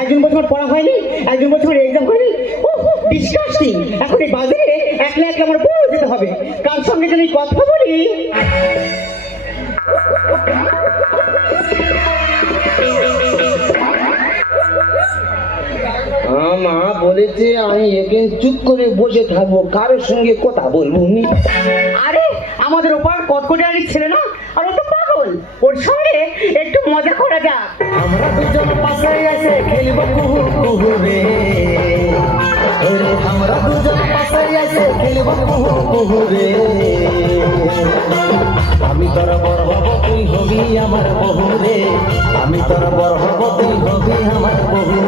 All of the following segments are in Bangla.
একজন বছর পড়া হয়নি, একজন বছর এক্সাম হয়নি। ডিসকাস্টিং। এখন এই বাজারে একলা একলা আমার বড় যেতে হবে, কার সঙ্গে যেন কথা বলি। মা বলেছে আমি এখানে চুপ করে বসে থাকবো, কারোর সঙ্গে কথা বলবো নি। আরে আমাদের ওপার কটকটিয়ারির ছেলে না, আর ও তো পাগল, ওর সঙ্গে একটু মজা করা যাক। আমরা দুজন পাশে এসে খেলবো কুহু কুহু রে, আমরা দুজন পাশে এসে খেলবো কুহু কুহু রে। আমি তোর বড় হব তুই হবি আমার বহু রে, আমি তোর বড় হব তুই হবি আমার বহু।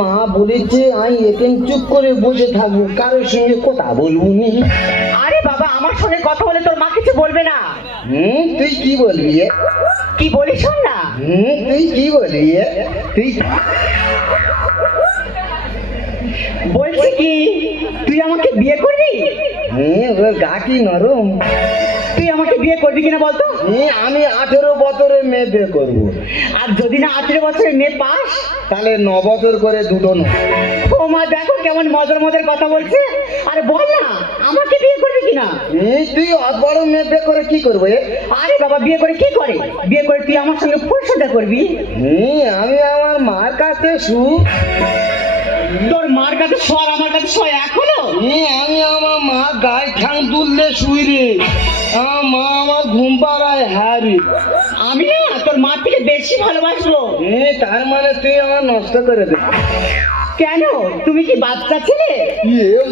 মা বলেছে আমি এখানে চুপ করে বসে থাকবো, কারোর সঙ্গে কথা বলবো নি। আরে বাবা, আমার সঙ্গে কথা বলে তোর মা কিছু বলবে না। তুই কি বলবি? কি বলিস শোন না। তুই কি বলবি? তুই বলছি কি, তুই আমাকে বিয়ে করবি? ওর গা কি নরম। তুই আমাকে বিয়ে করবি কিনা বলতো? আমি 18 বছরের মেয়ে বিয়ে করবো। আর যদি না 18 বছরের মেয়ে পাস, তাহলে 9 বছর করে দুটো না। ও মা, দেখো কেমন মজার মজার কথা বলছে। আরে বল না, আমাকে বিয়ে করবি কিনা? তুই অত বড় মেয়ে বিয়ে করে কি করবো? আরে বাবা, বিয়ে করে কি করে? বিয়ে করে তুই আমার সঙ্গে ফুলসজ্জা করবি। আমি আমার মার কাছে তোর মার কাছে শোয়ার আমার কাছে শোয় এখনো? আমি আমার মা গায়ে ঠাং তুললে শুই রে, আমার মা আমার ঘুম পাড়ায় হারি। আমি না তোর মার থেকে বেশি ভালোবাসবো। তার মানে তুই আমার নষ্ট করে দে। কেন, তুমি কি বাচ্চা ছিলে?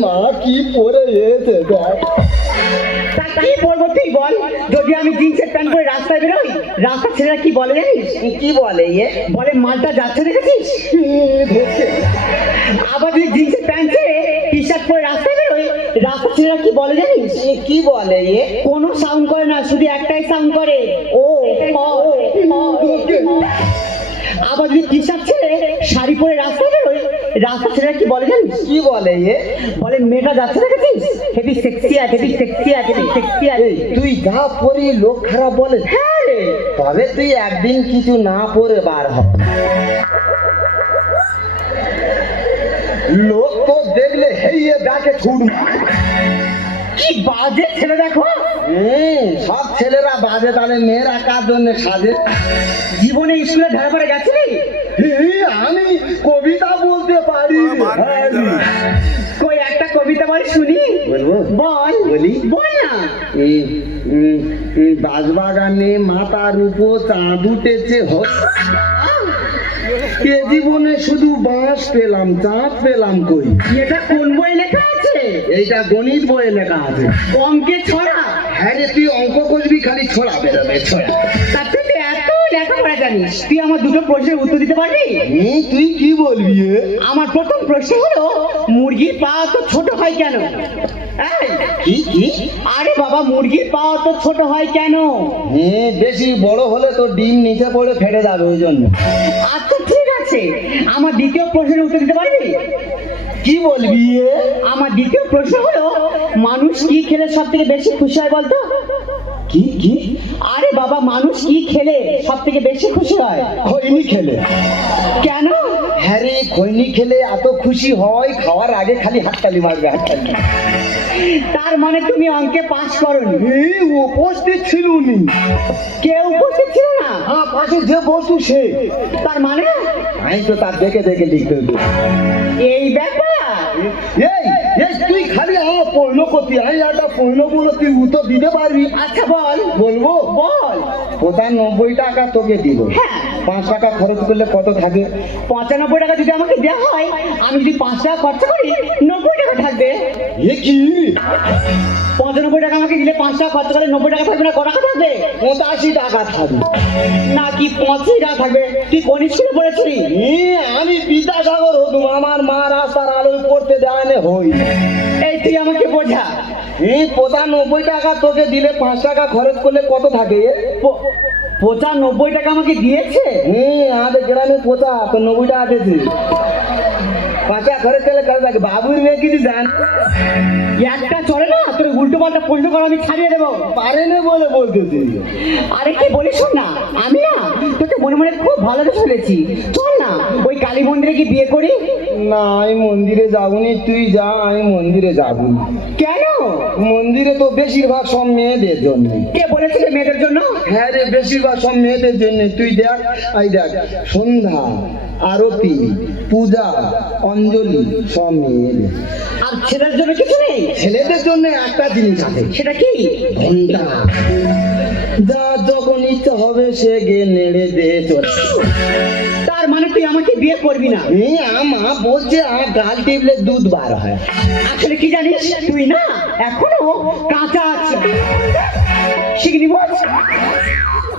মা কি পরে এসে তা কি বলবো তুই বল? যদি আমি জিন্সের প্যান্ট পরে রাস্তায় বেরোই, রাস্তার ছেলেরা কি বলে জানিস? কি বলে? বলে মালটা যাচ্ছে দেখেছিস। আবার যদি জিন্সের প্যান্ট ছেড়ে টি শার্ট পরে রাস্তায় বেরোই, রাস্তার ছেলেরা কি বলে জানিস? কি বলে? কোনো সাউন্ড করে না, শুধু একটাই সাউন্ড করে, ও। আবার যদি টি শার্ট ছেড়ে শাড়ি পরে রাস্তায় বেরোই, রাস্তার ছেলেরা কি বলে জানিস? কি বলে? বলে মেয়েটা যাচ্ছে দেখেছিস, হেভি সেক্সি আছে, হেভি সেক্সি আছে, হেভি সেক্সি আছে। তুই যা পরি লোক খারাপ বলে। হ্যাঁ, তবে তুই একদিন কিছু না পরে বার হ, লোক তো দেখলে হেইয়ে ডাকে ছুট। কি বাজে ছেলে দেখো। সব ছেলেরা বাজে, তাহলে মেয়েরা কার জন্য সাজে? জীবনে স্কুলে ধারে পড়ে গেছিলি? আমি কবিতা বলতে পারি। কই একটা কবিতা বল শুনি। বলবো? বল। বলি? বল না। বাঁশবাগানে মাথার উপর চাঁদ উঠেছে, এ জীবনে শুধু বাঁশ পেলাম, চাঁদ পেলাম কই। এটা কোন বই লেখা আছে? এইটা গণিত বইয়ে লেখা আছে। অঙ্কে ছড়া? হ্যাঁ রে, তুই অঙ্ক করবি, খালি ছড়া বেরোবে ছড়া। তা তুই তো এত লেখাপড়া জানিস, তুই আমার দুটো প্রশ্নের উত্তর দিতে পারবি? তুই কি বলবি? আমার প্রথম প্রশ্ন হলো, মুরগির পা তো ছোট হয় কেন? এই, কি আরে বাবা মুরগির পা তো ছোট হয় কেন? বেশি বড় হলে তো ডিম নিচে পড়ে ফেটে যাবে, ওই জন্য। আচ্ছা ঠিক আছে, আমার দ্বিতীয় প্রশ্নের উত্তর দিতে পারবি? কি বলবি? আমার দ্বিতীয় প্রশ্ন হলো, মানুষ কি খেলে সব থেকে বেশি খুশি হয় বলতো? কি? আরে বাবা, মানুষ কি খেলে সব থেকে বেশি খুশি হয়? খৈনি খেলে। কেন? হ্যাঁ রে, খৈনি খেলে এত খুশি হয়, খাওয়ার আগে খালি হাততালি মারবে, হাততালি। তার মানে তুমি অঙ্কে পাস করোনি? উপস্থিত ছিল নি। কেউ উপস্থিত ছিল না? হ্যাঁ, পাশে যে বস্তু সে। তার মানে আমি তো তার দেখে দেখে লিখতে হবে। এই ব্যাপার। তুই খালি আমার পূর্ণ করতি, আমি একটা পূর্ণ বলো, তুই উত্তর দিতে পারবি? আচ্ছা বল। বলবো? বল। 95 টাকা তোকে দিল, হ্যাঁ। 5 টাকা খরচ করলে কত থাকে? 95 টাকা যদি আমাকে দেওয়া হয়, আমি যদি 5 টাকা খরচা করি 90 টাকা থাকবে। কি? 95 টাকা আমাকে দিলে 5 টাকা খরচা করলে 90 টাকা থাকবে না, কত টাকা থাকবে? 85 টাকা থাকবে। নাকি 85 টাকা থাকবে? তুই কোন স্কুলে পড়েছিলি? আমি বিদ্যাসাগর হতুম, আমার মা রাস্তার আলোয় পড়তে দেয় না হই। এই তুই আমাকে বোঝা। 95 টাকা তোকে দিলে 5 টাকা খরচ করলে কত থাকে? 95 টাকা আমাকে দিয়েছে। আমাদের গ্রামে পোতা তো 90 টাকা দিয়েছে। 5 টাকা খরচ করলে কত থাকে? বাবুর মেয়ে কিছু জান একটা চলে না, তোর উল্টো পাল্টা প্রশ্ন করা আমি ছাড়িয়ে দেবো। পারে না বলে বলতেছি। আরে কি বলিস না, আমি না তোকে মনে মনে খুব ভালোবেসে ফেলেছি। চল না ওই কালী মন্দিরে কি বিয়ে করি? না, আমি মন্দিরে যাবনি, তুই যা, আমি মন্দিরে যাবনি। কেন? মন্দিরে তো বেশিরভাগ সব মেয়েদের জন্য। কে বলেছিল মেয়েদের জন্য? হ্যাঁ রে, বেশিরভাগ সব মেয়েদের জন্য। তুই দেখ, দেখ, সন্ধ্যা, আরতি, পূজা, অঞ্জলি সব মেয়েদের। আর ছেলের জন্য কিছু নেই? ছেলেদের জন্য একটা জিনিস আছে। সেটা কি? ঘন্টা। যা যখন ইচ্ছা হবে সে গিয়ে নেড়ে দিয়ে চলে। তার মানে তুই আমাকে বিয়ে করবি না? আমা বলছে গাল টিপলে দুধ বার হয়। আসলে কি জানিস, তুই না এখনো কাঁচা আছে। শিখনি বল।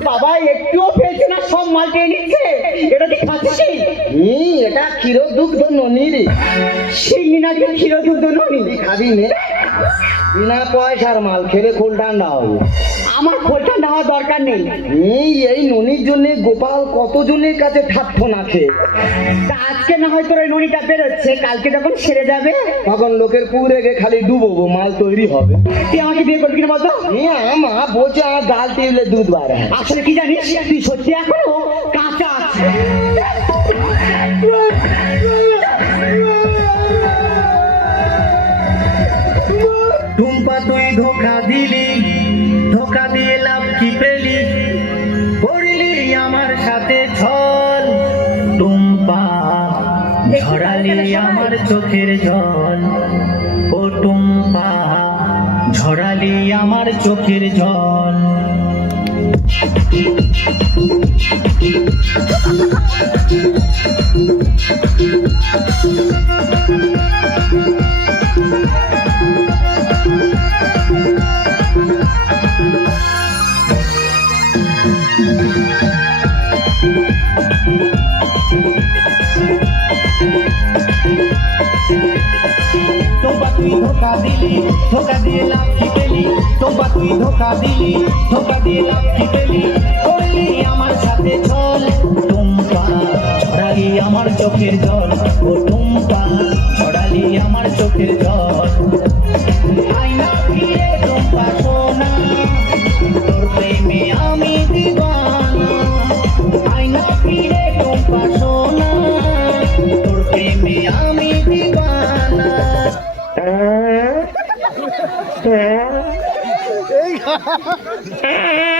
বাবা একটুও ফেলছে না, সব মাল টেনে নিচ্ছে। এটা কি খাচ্ছিস? এটা ক্ষীর দুগ্ধ ননি রে। শিখনি না কি ক্ষীর দুধ ননি? খাবি নে, বিনা পয়সার মাল, খেলে খোল ঠান্ডা হবে। আমার খোল ঠান্ডা হওয়ার দরকার নেই। এই ননির জন্য গোপাল কতজনের কাছে ঠাট্ট না খেয়ে। তা আজকে না হয় তোর ওই ননিটা বেরোচ্ছে, কালকে যখন সেরে যাবে তখন লোকের পুরে গে খালি ডুবোবো, মাল তৈরি হবে। তুই আমাকে বিয়ে করবি কিনা বলতো? আমা বলছে গাল টিপলে দুধ বার হয়। আসলে কি জানিস, তুই সত্যি এখনো কাঁচা আছে। টুম্পা তুই ধোকা দিলি, ধোকা দিয়ে লাভ কি পেলি? করলি আমার সাথে ছল। টুম্পা ঝরালি আমার চোখের জল। ও টুম্পা ঝরালি আমার চোখের জল। তোবা তুই ধোকা দিলি, ধোকা দিয়ে লাভ কি পেলি? তোবা তুই ধোকা দিলি, ধোকা দিয়ে লাভ কি পেলি? করলি আমার সাথে ছল। টুম্পা ছড়ালি আমার চোখের জল। ও টুম্পা ছড়ালি আমার চোখের জল। আয়না ফিরে টুম্পা সোনা, তোর প্রেমে আমি দিবানা। আয়না ফিরে টুম্পা সোনা, তোর প্রেমে আমি দিবানা। এই